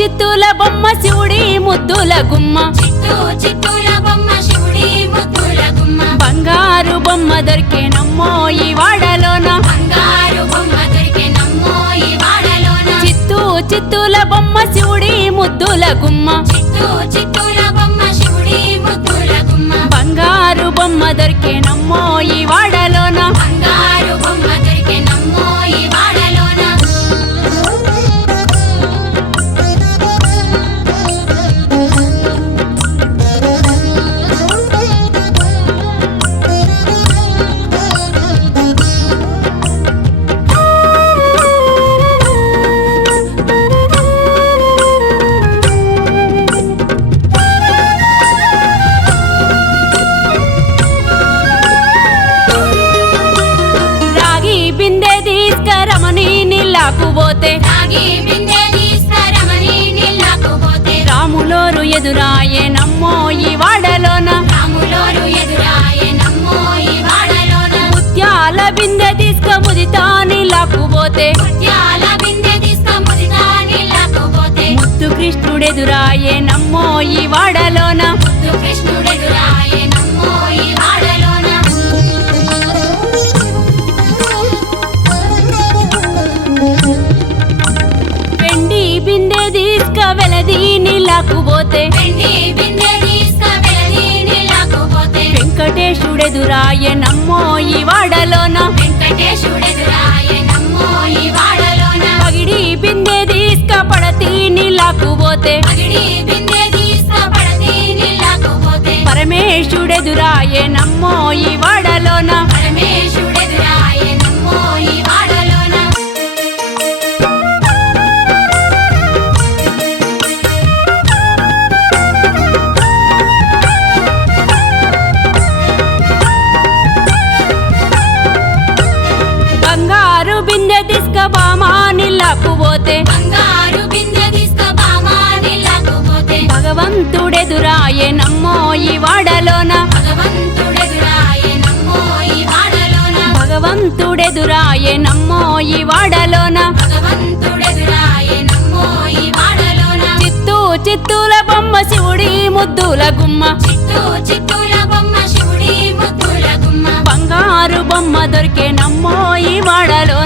చిత్తూల బొమ్మ శివుడి ముద్దుల గుమ్మ. బంగారు బొమ్మ దొరికే నమ్మో ఈ వాడలోన. చిత్తూ చిత్తూల బొమ్మ శివుడి ముద్దుల గుమ్మ. బొమ్మ బంగారు బొమ్మ దొరికేనమ్మో ఈ రాములోరు ఎదురాయే నమ్మో ఈ వాడలోన. ముత్యాల బిందె తీసుక ముదితా నీళ్ళకు పోతే ముత్యాల బిందె తీసుక ముదిగా నీళ్ళకు పోతే ముత్తు కృష్ణుడెదురాయే నమ్మో ఈ వాడలోన. కృష్ణుడెదురాయే బిందె తీసుక వెలది నీళ్ళకు పోతే వెంకటేశుడెదురాయే నమ్మో ఈ వాడలోన. పగిడి బిందె తీసుక పడతి నీళ్ళకు పోతే. పరమేశుడెదురాయే నమ్మో ఈ వాడలోన. పరమేశుడెదురాయే నమ్మో ఈ బామా నీళ్ళకు పోతే బంగారు బిందె తీసుక బామా నీళ్ళకు పోతే భగవంతుడెదురాయే నమ్మో ఈ వాడలోన. భగవంతుడెదురాయే నమ్మో ఈ వాడలోన. భగవంతుడెదురాయే నమ్మో ఈ వాడలోన. భగవంతుడెదురాయే నమ్మో ఈ వాడలోన. చిత్తూ చిత్తూల బొమ్మ శివుడి ముద్దుల గుమ్మ. చిత్తూ చిత్తూల బొమ్మ శివుడి ముద్దుల గుమ్మ. బంగారు బొమ్మ దొరికే నమ్మో ఈ వాడలోన.